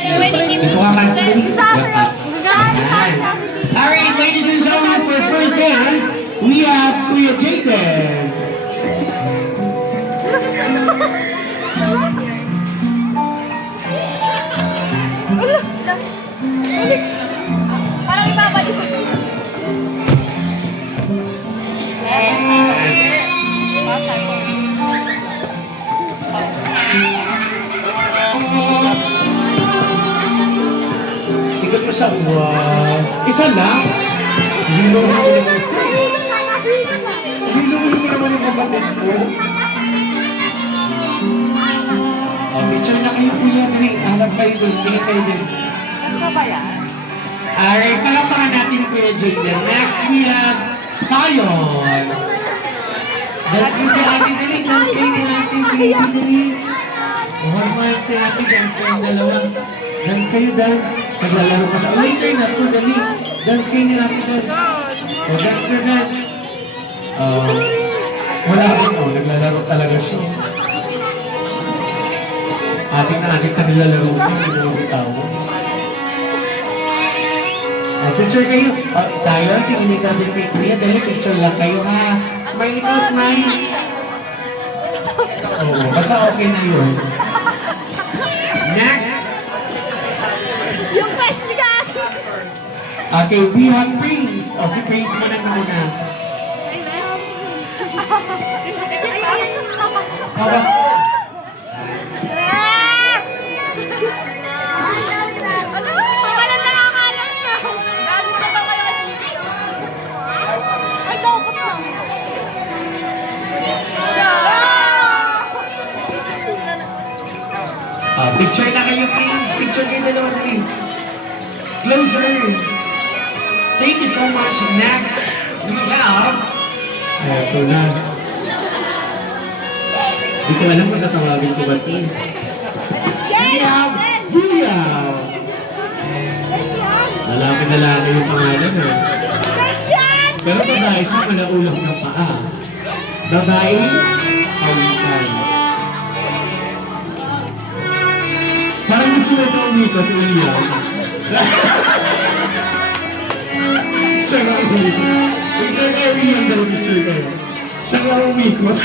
Ito ka man sa Alright, ladies and gentlemen, for first dance, we have Kuya Jason. Parang ibabalik ko. Ikot mo siya. Wow. Isa lang. Hindi mo naman yung kapatid ko. Oh, picture na kayo kuya. Hanap kayo doon. Tingin kayo doon. Ano ba yan? Alright, palapakan natin Kuya Jaden. Next, we have Sion. Dance mo si Ate Dali. Dance kayo ni Ate Dali. One more si Ate. Dance kayong dalawa. Dance kayo, dance. Naglalaro ka siya. Later na po, Dali. Dance kayo ni Ate Dali. O, dance na dance. Wala rin. O, naglalaro talaga siya. Ating na ating sa nilalaro ko. Hindi mo bitaw. Picture kayo. Sion, tingin kami kay Kuya. Dali, picture lang kayo ha. Smile ko, smile. Oo, basta okay na yun. Next. Yung fresh bigas! Okay, we have Prince. O, si Prince mo na muna. Hawak. Picture na kayo, Prince. Picture kayo dalawa na rin. Closer. Thank you so much. Next, we have... Ito na. Hindi ko alam kung tatawagin ko ba ito. We have Julia. Lalaki yung pangalan ha. Pero babae siya, malaulang ng paa. Babae, kawitan. Parang gusto na sa umikot, Julia. Siya nga umikot. Picture kayo, William, daw picture kayo. Siya nga umikot.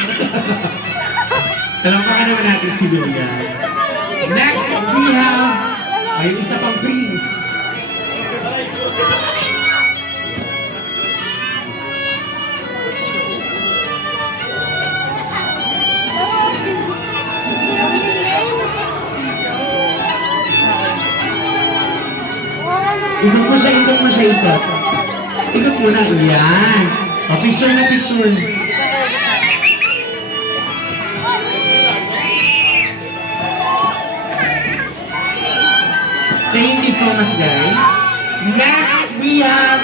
Talampakan naman natin si Julia. Next, we have ay isa pang Prince. Ikot mo siya, ikot mo siya, ikot. Ikot mo na, yan. O, picture na picture. Thank you so much, guys. Next, we have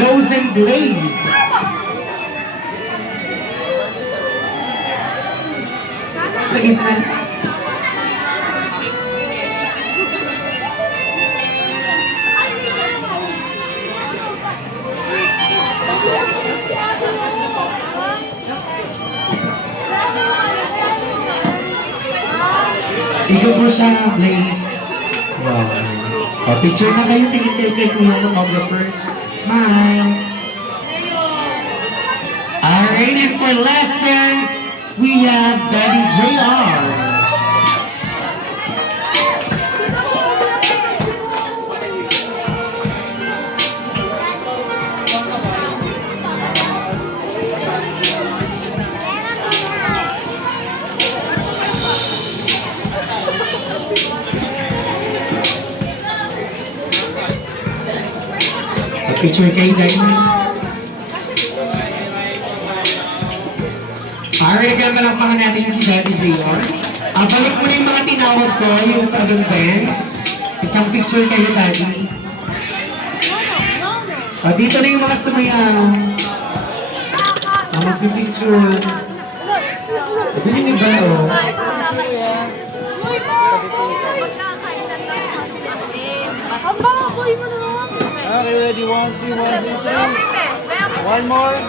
Joseph Blaze. Sa gitna. Ikaw po siya, Blaze. Wow. Picture na kayo, tingin kayo kay Kuya Photographer. Smile. Alright, and for last dance, we have Daddy JR. Picture kayo, guys. Alright, kaya malakpakan natin yung si Daddy JR. Balik mo na yung mga tinawag ko, yung sa dance. Isang picture kayo, Daddy. Dito na yung mga sumayaw. Magpipicture. Ito yung iba, oh. Ang mga boy mo naman. Okay, ready? 1, 2, 1, 2, 3. One more.